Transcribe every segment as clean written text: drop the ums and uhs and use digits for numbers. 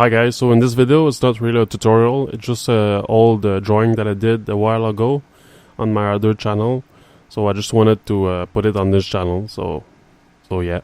Hi guys, so in this video it's not really a tutorial, it's just an old drawing that I did a while ago on my other channel. So I just wanted to put it on this channel, so yeah.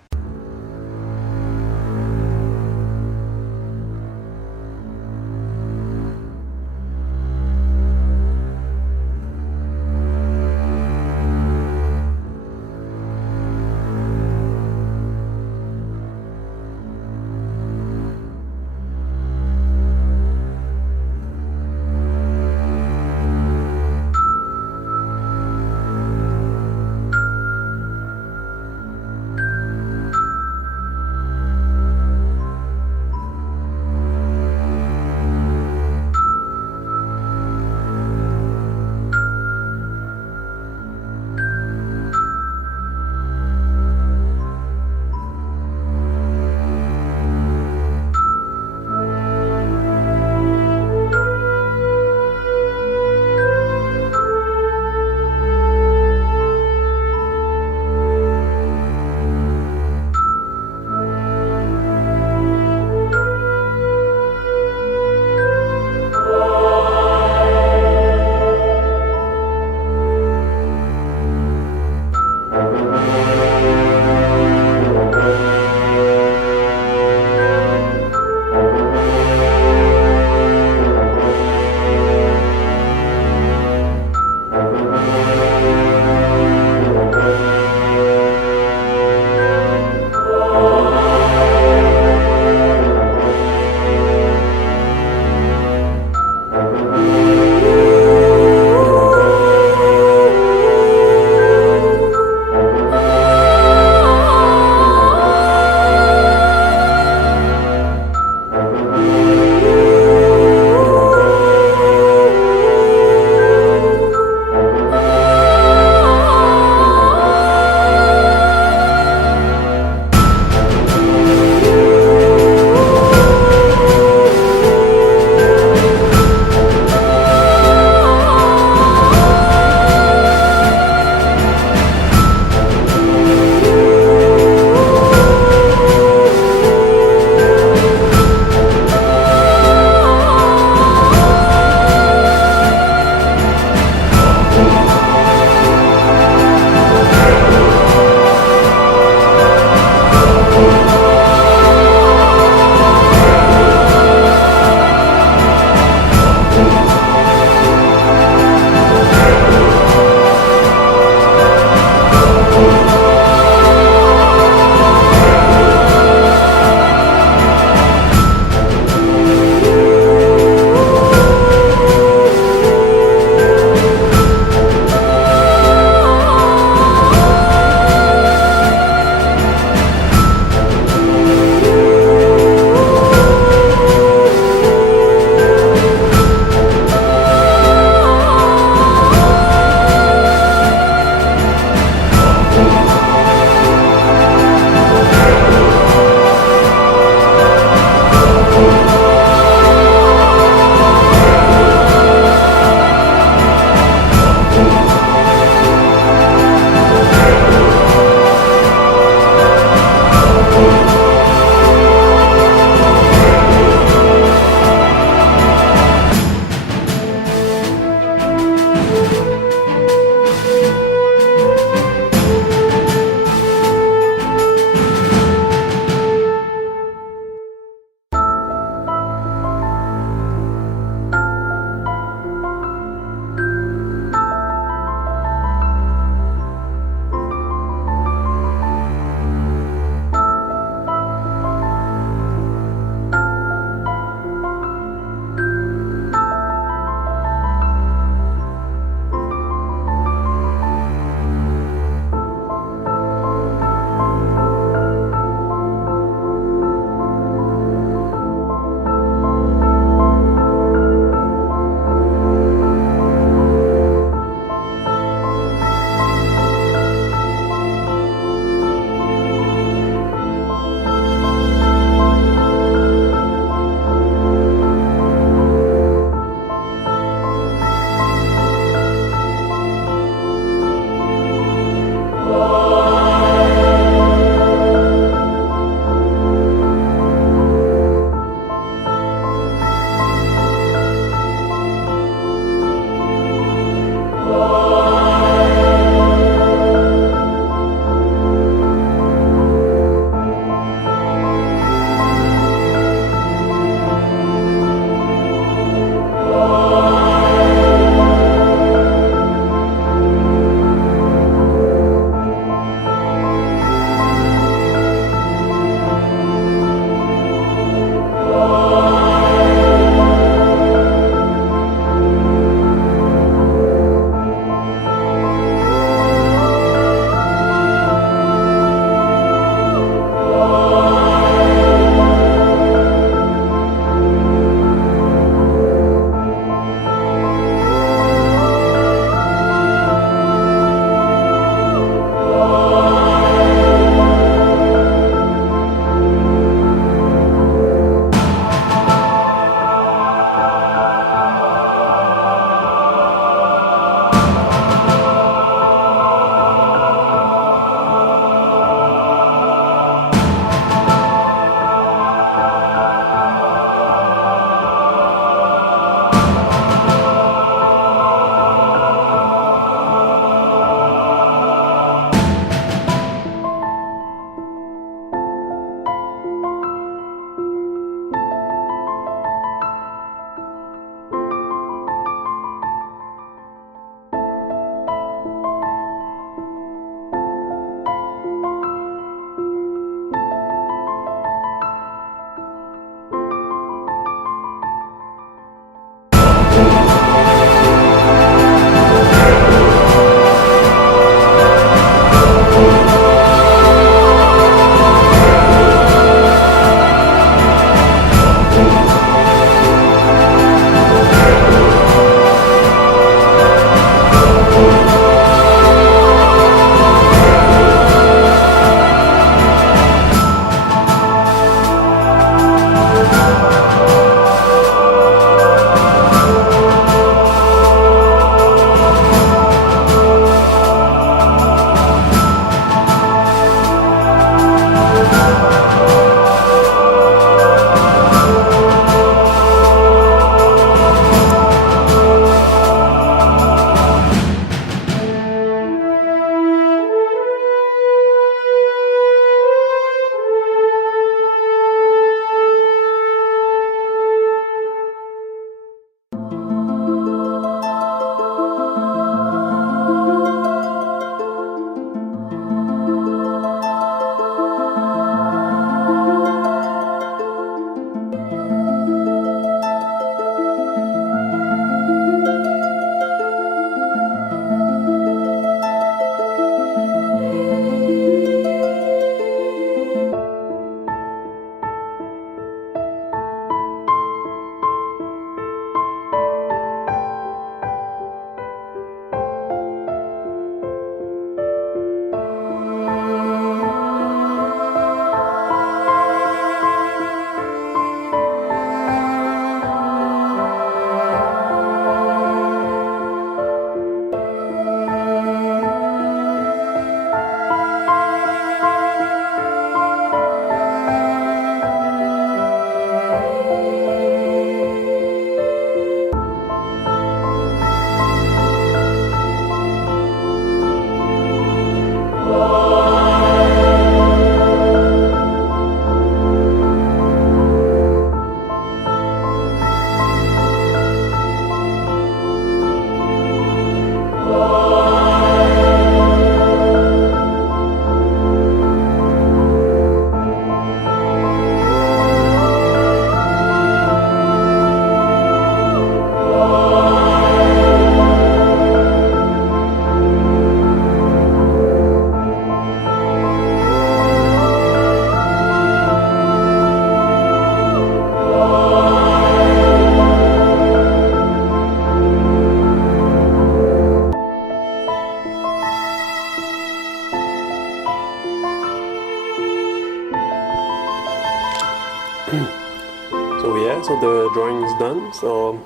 So yeah, so the drawing is done. So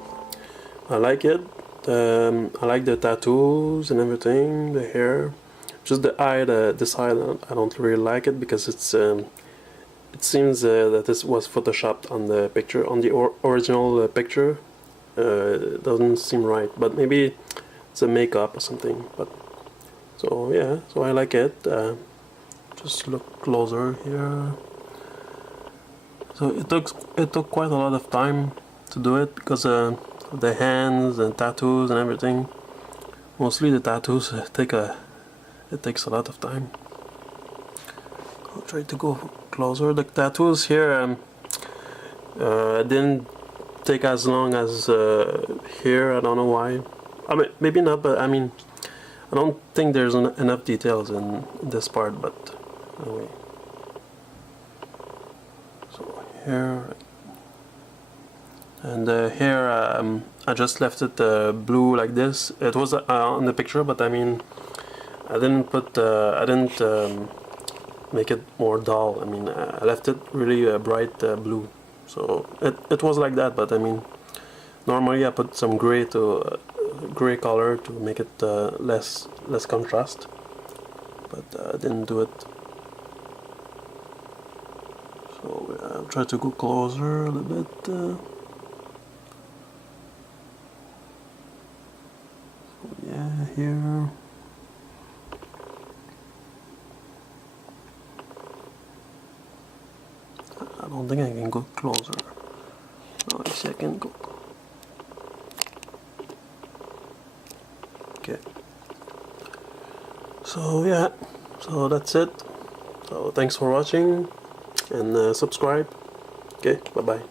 I like it. I like the tattoos and everything, the hair. Just the eye, the side, I don't really like it because it seems that this was photoshopped on the picture, on the original picture. It doesn't seem right, but maybe it's a makeup or something. But so yeah, so I like it. Just look closer here. So it took quite a lot of time to do it because the hands and tattoos and everything. Mostly the tattoos it takes a lot of time. I'll try to go closer. The tattoos here didn't take as long as here. I don't know why. I mean, maybe not, but I mean, I don't think there's enough details in this part. But anyway, so here and here I just left it blue like this. It was on the picture, but I mean, I didn't make it more dull. I mean, I left it really bright blue. So it was like that, but I mean, normally I put some gray gray color to make it less contrast, but I didn't do it. So I'll try to go closer a little bit. Yeah, here. I don't think I can go closer. Oh, I see I can go. Okay. So yeah, so that's it. So thanks for watching and subscribe. Okay, bye bye.